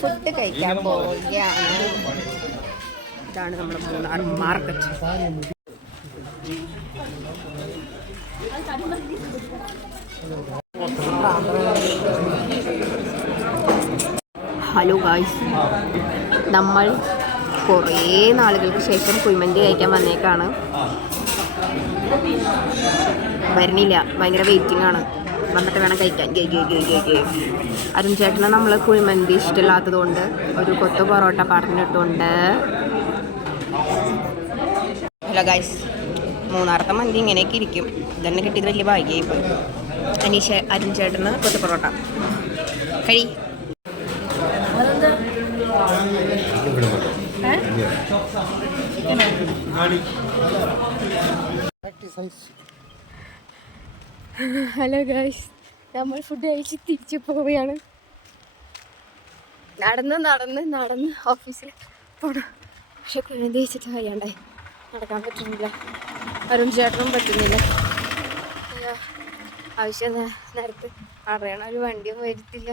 Food കഴിക്കാൻ പോവുകയാണ്. ഇതാണ് നമ്മുടെ മൂന്നാർ മാർക്കറ്റ്. ഹലോ ഗായ്സ്, നമ്മൾ കുറേ നാളുകൾക്ക് ശേഷം കുഴിമന്തി കഴിക്കാൻ വന്നേക്കാണ്. വരുന്നില്ല, ഭയങ്കര വെയിറ്റിംഗ് ആണ്. വന്നിട്ട് വേണം കഴിക്കാൻ. അരുൺ ചേട്ടന് നമ്മൾ കുഴിമന്തി ഇഷ്ടമില്ലാത്തത് കൊണ്ട് ഒരു കൊത്തു പൊറോട്ട പറഞ്ഞിട്ടുണ്ട്. ഹലോ ഗായ്സ്, മൂന്നാറത്തെ മന്തി ഇങ്ങനെയൊക്കെ ഇരിക്കും. ഇതന്നെ കിട്ടിയത് വലിയ ഭാഗ്യമായി പോയി. അരുൺ ചേട്ടന് കൊത്തു പൊറോട്ട കഴി. ഹലോ ഗായ്സ്, നമ്മൾ ഫുഡ് കഴിച്ച് തിരിച്ചു പോവുകയാണ്. നടന്ന് ഓഫീസിൽ പോകണം. പക്ഷെ കുഴിമന്തി കഴിച്ചിട്ട് കഴിയണ്ടായി, നടക്കാൻ പറ്റുന്നില്ല. അരുൺ ചേട്ടനും പറ്റുന്നില്ല. ആവശ്യം നേരത്ത് അറിയണ ഒരു വണ്ടിയും വരുത്തില്ല.